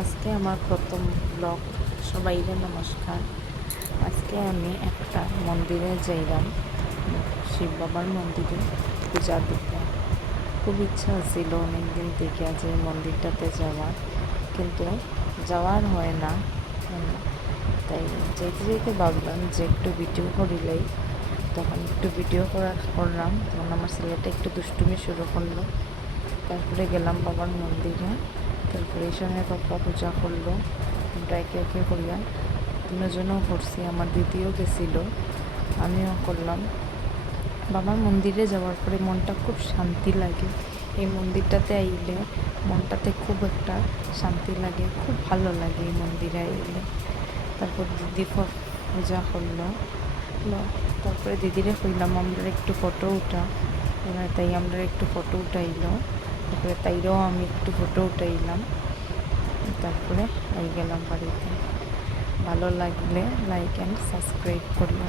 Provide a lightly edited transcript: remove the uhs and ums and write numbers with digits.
আজকে আমার প্রথম ব্লগ। সবাইকে নমস্কার। আজকে আমি একটা মন্দিরে যাইলাম, শিব বাবার মন্দিরে পূজা দিতে। খুব ইচ্ছা ছিল অনেক দিন থেকে যে মন্দিরটাতে যাওয়ার, কিন্তু যাওয়ার হয় না। তাই যেতে যেতে ভাবলাম যে একটু ভিডিও করিলেই, তখন একটু ভিডিও করলাম। তখন আমার ছেলেটা একটু দুষ্টুমি শুরু করলো। তারপরে গেলাম বাবার মন্দিরে। তারপরে এই সময় পাপা পূজা করলো। আমরা একে একে করিয়া তিনজনও করছি, আমার দিদিও গেছিল, আমিও করলাম। বাবার মন্দিরে যাওয়ার পরে মনটা খুব শান্তি লাগে। এই মন্দিরটাতে আইলে মনটাতে খুব একটা শান্তি লাগে, খুব ভালো লাগে এই মন্দিরে আইলে। তারপর দিদি পূজা করলো। তারপরে দিদিরে কইলাম আমরা একটু ফটো উঠা, তাই আমরা একটু ফটো উঠাইলো। তারপরে তাইরাও আমি একটু ফটো উঠাইলাম। তারপরে গেলাম বাড়িতে। ভালো লাগলে লাইক অ্যান্ড সাবস্ক্রাইব করিও।